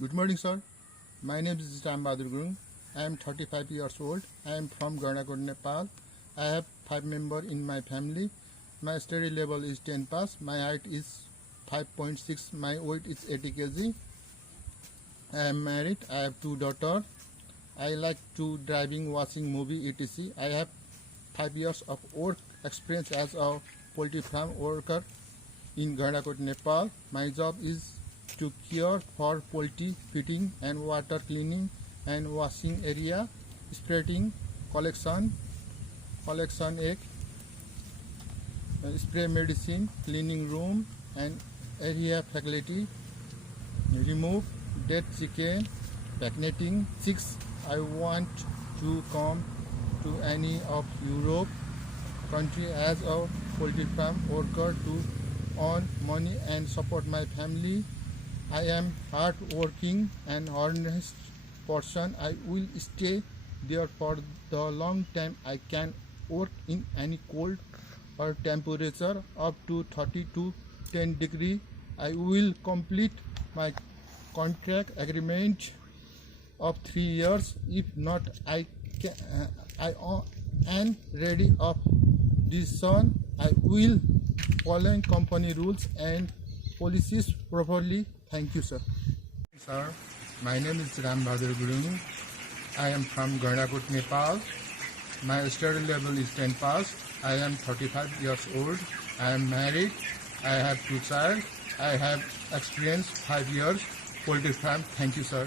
Good morning, sir. My name is Bahadur Gurung. I am 35 years old. I am from Gurung, Nepal. I have 5 members in my family. My study level is 10 pass. My height is 5.6. My weight is 80 kg. I am married. I have 2 daughters. I like to driving, watching movie, etc. I have 5 years of work experience as a poultry farm worker in Gurung, Nepal. My job is to care for poultry feeding and water cleaning and washing area, spreading, collection egg, spray medicine, cleaning room and area facility, remove dead chicken, vaccinating chicks. I want to come to any of Europe country as a poultry farm worker to earn money and support my family. I am hard working and honest person. I will stay there for the long time. I can work in any cold or temperature up to 30 to 10 degree. I will complete my contract agreement of 3 years. If not, I am ready of this son. I will follow company rules and policies properly. Thank you, sir. Sir, my name is Bahadur Gurung. I am from Gurung, Nepal. My study level is 10 pass. I am 35 years old. I am married. I have 2 children. I have experience 5 years poultry farm. Thank you, sir.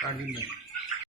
Starting